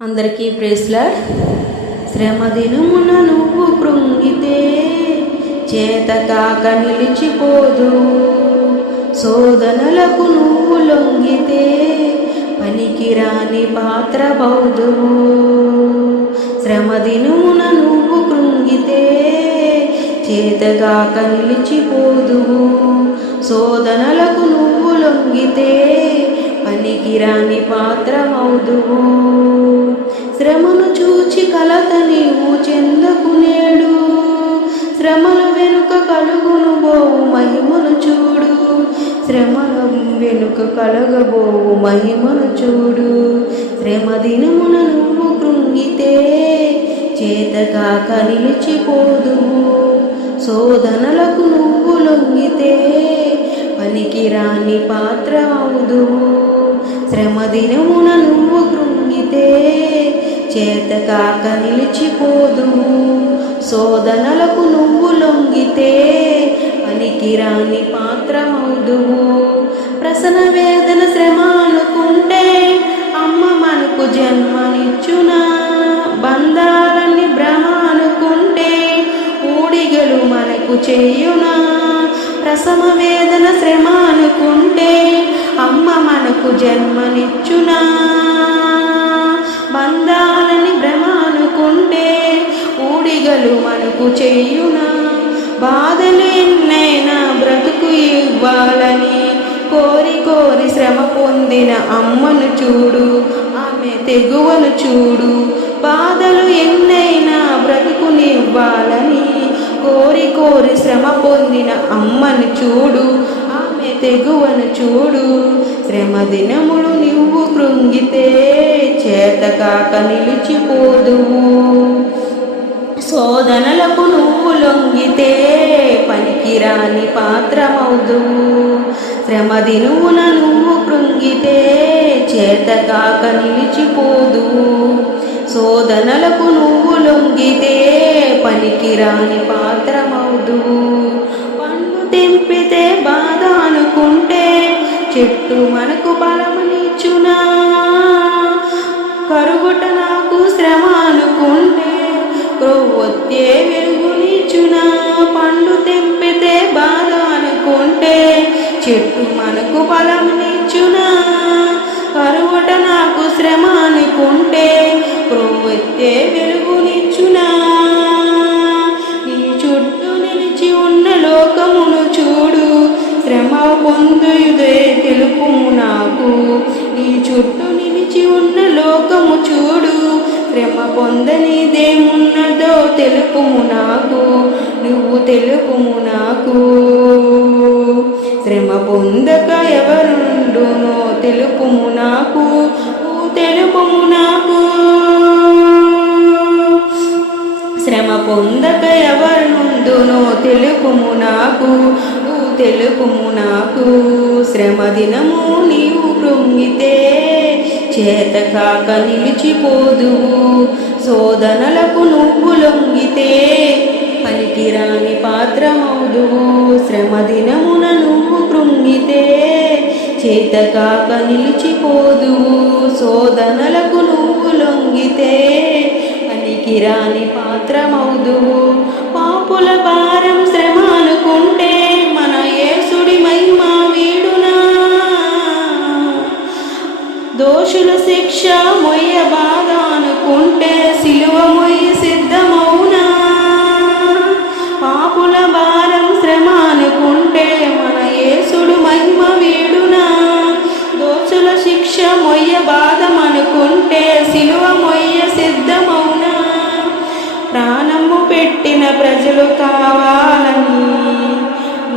అందరికీ ప్రేస్లాడ్ శ్రమ దినమున నువ్వు కృంగితే చేతకాక నిలిచిపోదు. శోధనలకు నువ్వు లొంగితే పనికిరాని పాత్ర బౌదువు శ్రమ దినమున నువ్వు కృంగితే చేతగాక నిలిచిపోదువు. శోధనలకు నువ్వు లొంగితే పనికిరాని పాత్రమవుదువు. శ్రమను చూచి కలత నీవు చెందుకునేడు శ్రమను శ్రమల వెనుక కలుగును బోవు మహిమను చూడు. శ్రమల వెనుక కలగబోవు మహిమను చూడు. శ్రమ దినమున నువ్వు కృంగితే చేతగాక నిలిచిపోదువు శోధనలకు నువ్వు లొంగితే పనికిరాని పాత్ర అవుదువు శ్రమ దినమున నువ్వు కృంగితే చేతకాక నిలిచిపోదు శోధనలకు నువ్వు లొంగితే పనికిరాని పాత్రమవుదువు ప్రసన వేదన శ్రమ అనుకుంటే అమ్మ మనకు జన్మనిచ్చునా. బంధాలన్నీ భ్రమ అనుకుంటే ఊడిగలు మనకు చేయునా. ప్రసవ వేదన శ్రమ అనుకుంటే అమ్మ మనకు జన్మనిచ్చునా? బంధాలని భ్రమ అనుకుంటే ఊడిగలు మనకు చేయునా? బాధలు ఎన్నైనా బ్రతుకు ఇవ్వాలని కోరి కోరి శ్రమ పొందిన అమ్మను చూడు ఆమె తెగువను చూడు. బాధలు ఎన్నైనా బ్రతుకునివ్వాలని కోరి శ్రమ పొందిన అమ్మను చూడు ఆమె తెగువను చూడు. శ్రమ దినములు నువ్వు కృంగితే చేతకాక నిలిచిపోదువు శోధనలకు నువ్వు లొంగితే పనికిరాని పాత్రమవుదువు శ్రమ దినువున నువ్వు కృంగితే చేతకాక నిలిచిపోదువు శోధనలకు నువ్వు లొంగితే పనికిరాని పాత్రమవుదువు పండు తెంపితే బాధ అనుకుంటే చెట్టు మనకు బలమునిచ్చునా? కరుగుట నాకు శ్రమ అనుకుంటే క్రొవ్వొత్తే వెలుగునిచ్చునా? పండు తెంపితే బాధ అనుకుంటే చెట్టు మనకు బలమునిచ్చునా? కరుగుట నాకు శ్రమ అనుకుంటే క్రొవ్వెత్తే వెలుగునిచ్చునా నీ చుట్టూ నిలిచి ఉన్న లోకమును చూడు. శ్రమ పొందుయుదే తెలుపుము నాకు. నీ చుట్టూ నిలిచి ఉన్న లోకము చూడు. శ్రమ పొందనిదేమున్నదో తెలుపుము నాకు. నువ్వు తెలుపుము నాకు. శ్రమ పొందక ఎవరుండునో తెలుపుము నాకు. శ్రమ పొందక ఎవరునుండునో తెలుపుము నాకు తెలుపుము నాకు. శ్రమ దినము నీవు కృంగితే చేతకాక నిలిచిపోదువు శోధనలకు నువ్వు లొంగితే పనికిరాని పాత్రమౌదువు శ్రమ దినమున నువ్వు కృంగితే చేతకాక నిలిచిపోదువు శోధనలకు నువ్వు లొంగితే పనికిరాని పాత్రమౌదువు. పాపుల భారం శ్రమ అనుకుంటే మన యేసుడి మహిమ వీడునా. దోషుల శిక్ష మొయ్యబా ప్రజలు కావాలని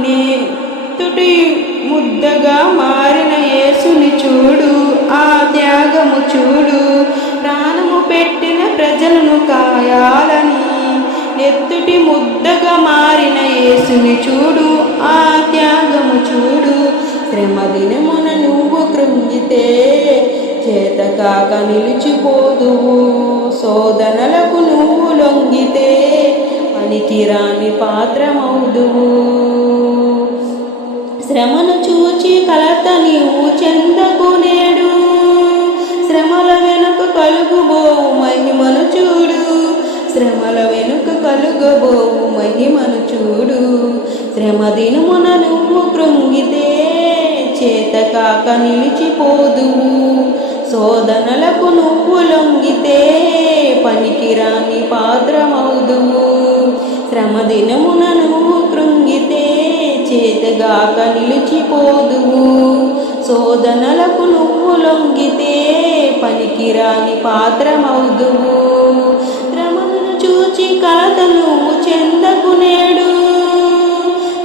నీ తుటి ముద్దగా మారిన యేసుని చూడు ఆ త్యాగము చూడు. ప్రాణము పెట్టిన ప్రజలను కాయాలని ఎత్తుటి ముద్దగా మారిన యేసుని చూడు ఆ త్యాగము చూడు. శ్రమ దినమున నువ్వు కృంగితే చేతకాక నిలిచిపోదువు. శోధనలకు పనికిరాని పాత్రమౌదువు శ్రమను చూచి కలత నీవు చెందకునేడు. శ్రమల వెనుక కలుగుబోవు మహిమను చూడు. శ్రమల వెనుక కలుగబోవు మహిమను చూడు. శ్రమ దినమున నువ్వు కృంగితే చేతకాక నిలిచిపోదు శోధనలకు నువ్వు లొంగితే పనికిరాని పాత్రమౌదువు శ్రమదినమునను నువ్వు కృంగితే చేతగాక నిలిచిపోదువు శోధనలకు నువ్వు లొంగితే పనికిరాని పాత్రమవుదువు. రమలను చూచి కలత నువ్వు చెందకు నేడు.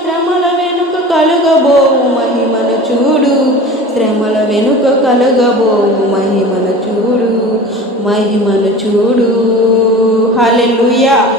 శ్రమల వెనుక కలుగబోవు మహిమను చూడు. శ్రమల వెనుక కలగబోవు మహిమను చూడు. మహిమను చూడు. హలెలుయా